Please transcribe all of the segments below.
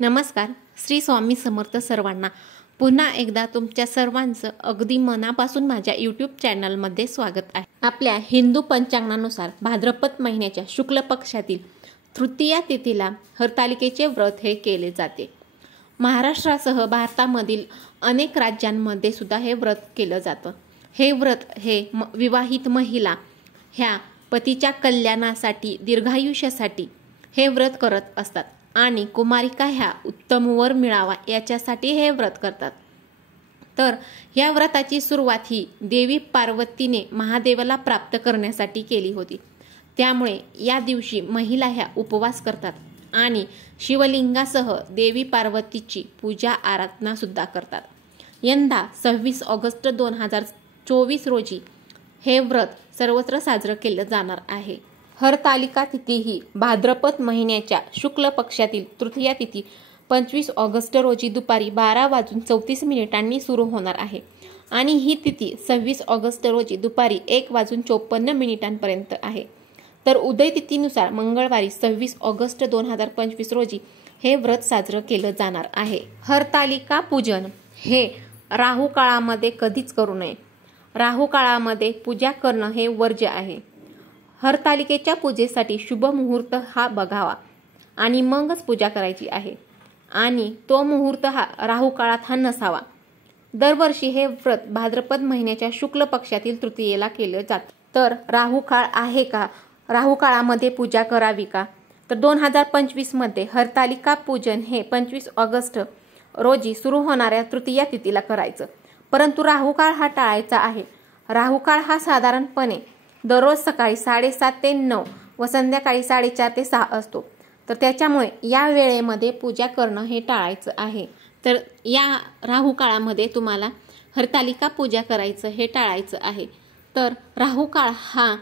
नमस्कार. श्री स्वामी समर्थ सर्वांना. पुन्हा एकदा तुमच्या सर्वांचं अगदी मनापासून माझ्या यूट्यूब चॅनलमध्ये स्वागत आहे. आपल्या हिंदू पंचांगानुसार भाद्रपद महिन्याच्या शुक्ल पक्षातील तृतीया तिथीला हरतालिकेचे व्रत हे केले जाते. महाराष्ट्रासह भारतामधील अनेक राज्यांमध्ये सुद्धा हे व्रत केलं जातं. हे व्रत हे विवाहित महिला ह्या पतीच्या कल्याणासाठी, दीर्घायुष्यासाठी हे व्रत करत असतात आणि कुमारिका ह्या उत्तम वर मिळावा याच्यासाठी हे व्रत करतात. तर या व्रताची सुरुवात ही देवी पार्वतीने महादेवाला प्राप्त करण्यासाठी केली होती. त्यामुळे या दिवशी महिला ह्या उपवास करतात आणि शिवलिंगासह देवी पार्वतीची पूजा आराधना सुद्धा करतात. यंदा 26 ऑगस्ट 2024 रोजी हे व्रत सर्वत्र साजरं केलं जाणार आहे. हरतालिका तिथी ही भाद्रपद महिन्याच्या शुक्ल पक्षातील तृतीया तिथी 25 ऑगस्ट रोजी दुपारी 12:34 सुरू होणार आहे आणि ही तिथी 26 ऑगस्ट रोजी दुपारी 1:54 आहे. तर उदय तिथीनुसार मंगळवारी 26 ऑगस्ट 2025 रोजी हे व्रत साजरं केलं जाणार आहे. हरतालिका पूजन हे राहू काळामध्ये कधीच करू नये. राहू काळामध्ये पूजा करणं हे वर्ज्य आहे. हरतालिकेच्या पूजेसाठी शुभ मुहूर्त हा बघावा आणि मगच पूजा करायची आहे आणि तो मुहूर्त हा राहू काळात हा नसावा. दरवर्षी हे व्रत भाद्रपद महिन्याच्या शुक्ल पक्षातील तृतीयेला केलं जातं. तर राहू काळ आहे का? राहू काळामध्ये पूजा करावी का? तर 2025 मध्ये हरतालिका पूजन हे 25 ऑगस्ट रोजी सुरू होणाऱ्या तृतीया तिथीला करायचं. परंतु राहू काळ हा टाळायचा आहे. राहू काळ हा साधारणपणे दररोज सकाळी 7:30 ते 9 व संध्याकाळी 4:30 ते 6 असतो. तर त्याच्यामुळे या वेळेमध्ये पूजा करणं हे टाळायचं आहे. तर या राहू काळामध्ये तुम्हाला हरतालिका पूजा करायचं हे टाळायचं आहे. तर राहू काळ हा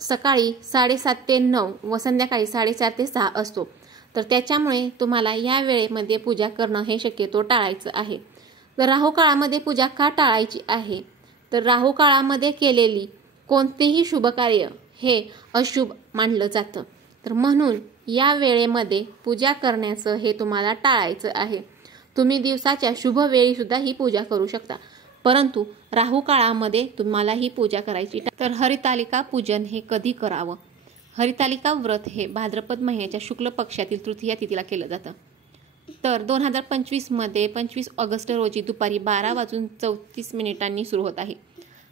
सकाळी 7:30 ते 9 व संध्याकाळी 4:30 ते 6 असतो. तर त्याच्यामुळे तुम्हाला या वेळेमध्ये पूजा करणं हे शक्यतो टाळायचं आहे. तर राहू काळामध्ये पूजा का टाळायची आहे? तर राहू काळामध्ये केलेली कोणतेही शुभ कार्य हे अशुभ मानलं जातं. तर म्हणून या वेळेमध्ये पूजा करण्याचं हे तुम्हाला टाळायचं आहे. तुम्ही दिवसाच्या शुभ वेळी सुद्धा ही पूजा करू शकता, परंतु राहू काळामध्ये तुम्हाला ही पूजा करायची. तर हरितालिका पूजन हे कधी करावं? हरितालिका व्रत हे भाद्रपद महिन्याच्या शुक्ल पक्षातील तृतीया तिथीला केलं जातं. तर 2025 मध्ये 25 ऑगस्ट रोजी दुपारी 12:34 सुरू होत आहे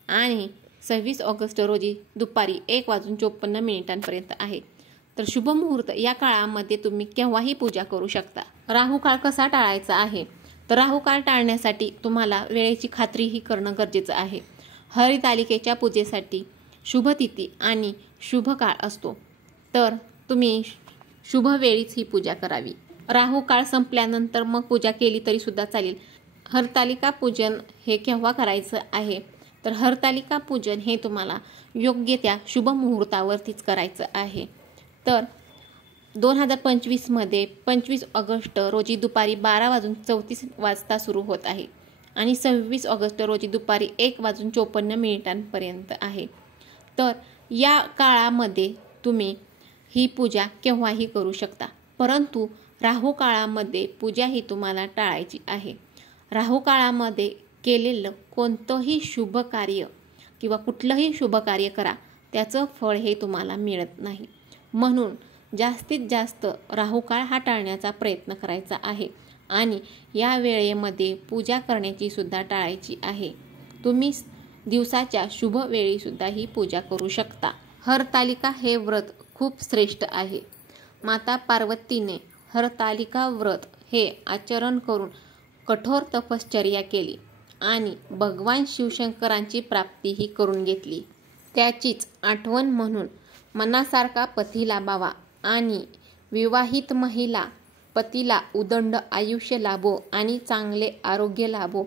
आणि 26 ऑगस्ट रोजी दुपारी 1:54 आहे. तर शुभ मुहूर्त या काळामध्ये तुम्ही केव्हाही पूजा करू शकता. राहू काळ कसा टाळायचा आहे? तर राहू काळ टाळण्यासाठी तुम्हाला वेळेची खात्रीही करणं गरजेचं आहे. हरितालिकेच्या पूजेसाठी शुभ तिथी आणि शुभ काळ असतो. तर तुम्ही शुभ वेळीच ही पूजा करावी. राहू काळ संपल्यानंतर मग पूजा केली तरी सुद्धा चालेल. हरतालिका पूजन हे केव्हा करायचं आहे? तर हरतालिका पूजन हे तुम्हाला योग्य त्या शुभ मुहूर्तावरतीच करायचं आहे. तर 2025 मध्ये 25 ऑगस्ट रोजी दुपारी 12:34 सुरू होत आहे आणि 26 ऑगस्ट रोजी दुपारी 1:54 आहे. तर या काळामध्ये तुम्ही ही पूजा केव्हाही करू शकता, परंतु राहू काळामध्ये पूजा ही तुम्हाला टाळायची आहे. राहू काळामध्ये केलेलं कोणतंही शुभ कार्य किंवा कुठलंही शुभ कार्य करा, त्याचं फळ हे तुम्हाला मिळत नाही. म्हणून जास्तीत जास्त राहू काळ हा टाळण्याचा प्रयत्न करायचा आहे आणि या वेळेमध्ये पूजा करण्याची सुद्धा टाळायची आहे. तुम्ही दिवसाच्या शुभ वेळी सुद्धा ही पूजा करू शकता. हरतालिका हे व्रत खूप श्रेष्ठ आहे. माता पार्वतीने हरतालिका व्रत हे आचरण करून कठोर तपश्चर्या केली आणि भगवान शिवशंकरांची प्राप्तीही करून घेतली. त्याचीच आठवण म्हणून मनासारखा पती लाभावा आणि विवाहित महिला पतीला उदंड आयुष्य लाभो आणि चांगले आरोग्य लाभो,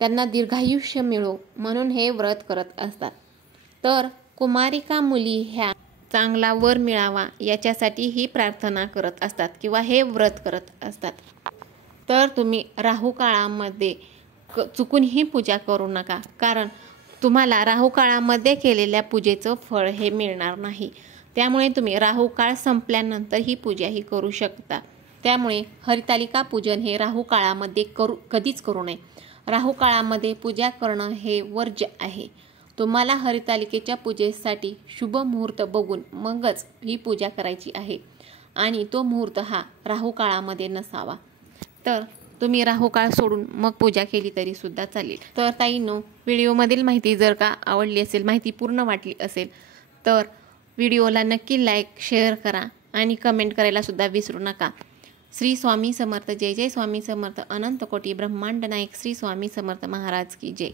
त्यांना दीर्घायुष्य मिळो म्हणून हे व्रत करत असतात. तर कुमारिका मुली ह्या चांगला वर मिळावा याच्यासाठी ही प्रार्थना करत असतात किंवा हे व्रत करत असतात. तर तुम्ही राहू काळामध्ये चुकूनही पूजा करू नका, कारण तुम्हाला राहू काळामध्ये केलेल्या पूजेचं फळ हे मिळणार नाही. त्यामुळे तुम्ही राहू काळ संपल्यानंतर ही पूजा ही करू शकता. त्यामुळे हरितालिका पूजन हे राहू काळामध्ये कधीच करू नये. राहू काळामध्ये पूजा करणं हे वर्ज्य आहे. तुम्हाला हरितालिकेच्या पूजेसाठी शुभ मुहूर्त बघून मगच ही पूजा करायची आहे आणि तो मुहूर्त हा राहू काळामध्ये नसावा. तर तुम्ही राहू काळ सोडून मग पूजा केली तरी सुद्धा चालेल. तर ताईंनो, व्हिडिओमधील माहिती जर का आवडली असेल, माहिती पूर्ण वाटली असेल तर व्हिडिओला नक्की लाईक, शेअर करा आणि कमेंट करायला सुद्धा विसरू नका. श्री स्वामी समर्थ. जय जय स्वामी समर्थ. अनंत कोटी ब्रह्मांड नायक श्री स्वामी समर्थ महाराज की जय.